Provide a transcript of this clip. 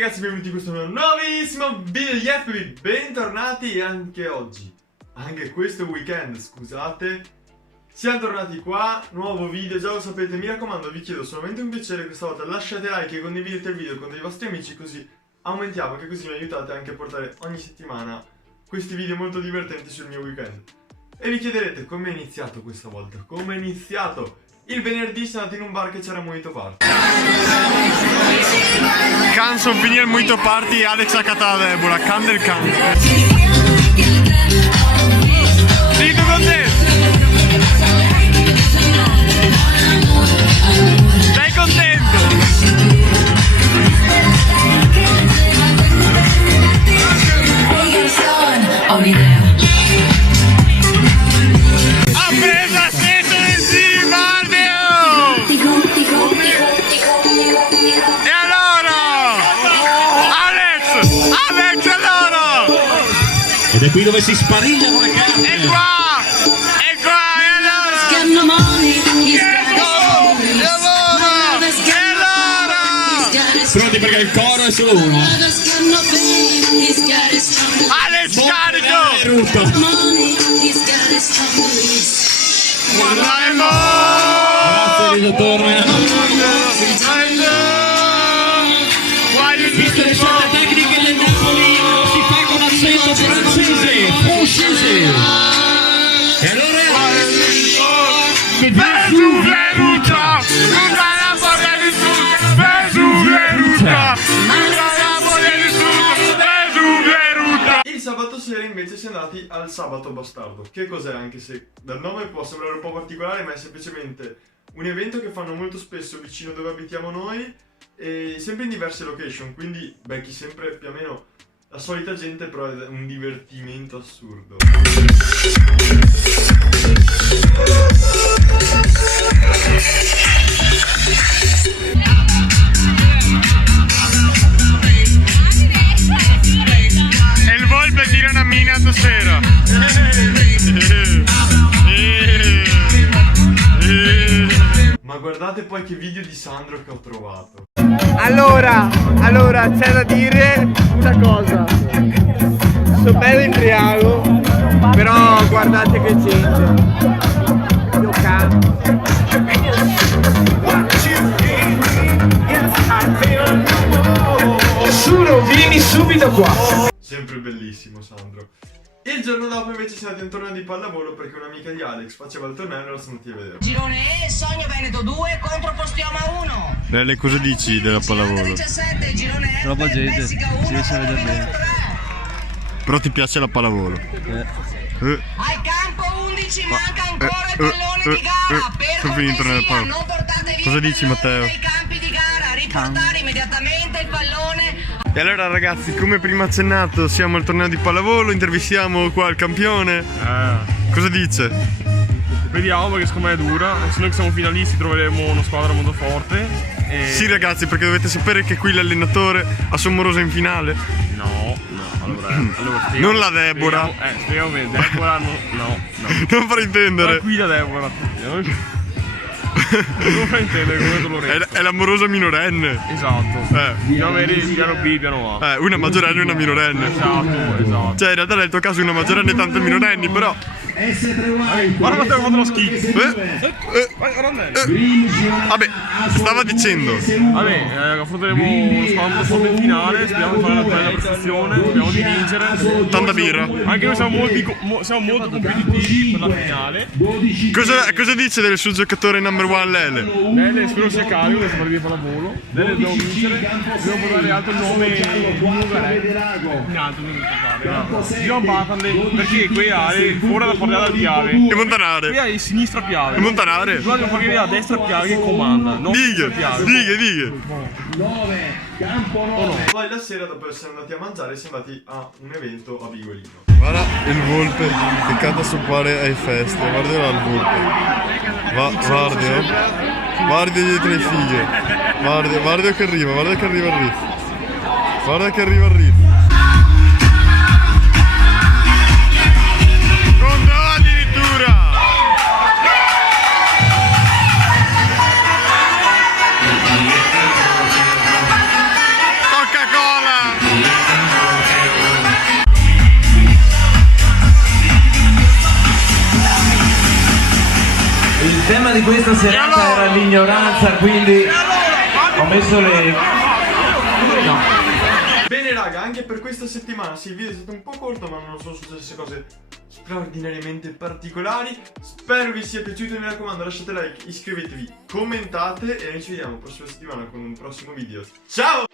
ragazzi, benvenuti in questo nuovissimo video di FPV. Bentornati anche oggi, anche questo weekend, scusate. Siamo tornati qua, nuovo video, già lo sapete. Mi raccomando, vi chiedo solamente un piacere questa volta. Lasciate like e condividete il video con dei vostri amici, così aumentiamo, che così mi aiutate anche a portare ogni settimana questi video molto divertenti sul mio weekend. E vi chiederete come è iniziato questa volta. Come è iniziato? Il venerdì sono andato in un bar che c'era Mojito Party. Canso finire il Mojito Party, Alex ha catato la Deborah, can del can. Dico con te! Sei contento? Ha preso a stesso insieme! E allora? Alex allora! Ed è qui dove si sparigliano le carte! E qua, e allora? Pronti perché il coro è solo uno? Alex carico! Grazie Lisa Torre! Visto le scelte tecniche del Napoli, si fa con accento francese! E allora? Vesuveruta! Il sabato sera invece si è andati al Sabato Bastardo. Che cos'è? Anche se dal nome può sembrare un po' particolare, ma è semplicemente un evento che fanno molto spesso vicino dove abitiamo noi, e sempre in diverse location, quindi becchi sempre più o meno la solita gente, però è un divertimento assurdo. E il Volpe tira una mina stasera. Ma guardate poi che video di Sandro che ho trovato. Allora, c'è da dire una cosa. Sto bello in triago, però guardate che gente. Io canto. Nessuno, vieni subito qua. Sempre bellissimo Sandro. E il giorno dopo invece siamo andati a un torneo di pallavolo perché un'amica di Alex faceva il torneo e allora siamo andati a vedere. Girone E, Sogno Veneto 2 contro Postioma 1. Lele, cosa dici della pallavolo? 17, girone F, Troppa gente, Messica si 1 riesce a vedere contro bene. 3. Però ti piace la pallavolo? Al campo 11 manca ancora il pallone di gara. Per sono finito nel cortesia, pallo. non portate via Cosa il dici, pallone Matteo? dai campi di gara. Riportare immediatamente il pallone. E allora ragazzi, come prima accennato, siamo al torneo di pallavolo, intervistiamo qua il campione. Cosa dice? Vediamo, perché secondo me è dura. Se noi che siamo finalisti troveremo una squadra molto forte. Sì ragazzi, perché dovete sapere che qui l'allenatore a Somorosa in finale. No, allora Non la Deborah. Speriamo bene, Deborah no. Non fraintendere. Ma qui la Deborah. Non fraintendere come Lorenzo. È l'amorosa minorenne. Esatto. Dobbiamo avere il piano B, il piano A. Una maggiorenne e una minorenne. Esatto. Cioè in realtà nel tuo caso una maggiorenne e tante minorenni, però. Guarda Matteo, ho fatto lo schifo. Vabbè, stava dicendo. Vabbè, affronteremo una squadra molto forte in finale. Speriamo di fare una bella prestazione. Speriamo di vincere. Tanta birra. Anche noi siamo molto competitivi per la finale. Cosa dice del suo giocatore number one Lele? Lele spero sia carico, deve fare di pallavolo. Lele dobbiamo vincere. Dobbiamo portare altro nome in alto, Gian Bartale, perché qui hai ora la portata di Piave. E Montanare. Qui hai sinistra Piave. E Montanare. Qua dobbiamo fare a destra Piave che comanda. Non Dighe. Poi la sera, dopo essere andati a mangiare, siamo andati a un evento a Bigolino. Guarda il Volpe che canta su pare ai feste. Guarda là il Volpe. Guarda dietro le fighe. Guarda che arriva, il riff. Guarda che arriva il riff. Con no addirittura! Coca-Cola! di questa serata era l'ignoranza, quindi ho messo le... no. Bene raga, anche per questa settimana, sì, il video è stato un po' corto ma non sono successe cose straordinariamente particolari. Spero vi sia piaciuto, mi raccomando lasciate like, iscrivetevi, commentate e noi ci vediamo la prossima settimana con un prossimo video. Ciao!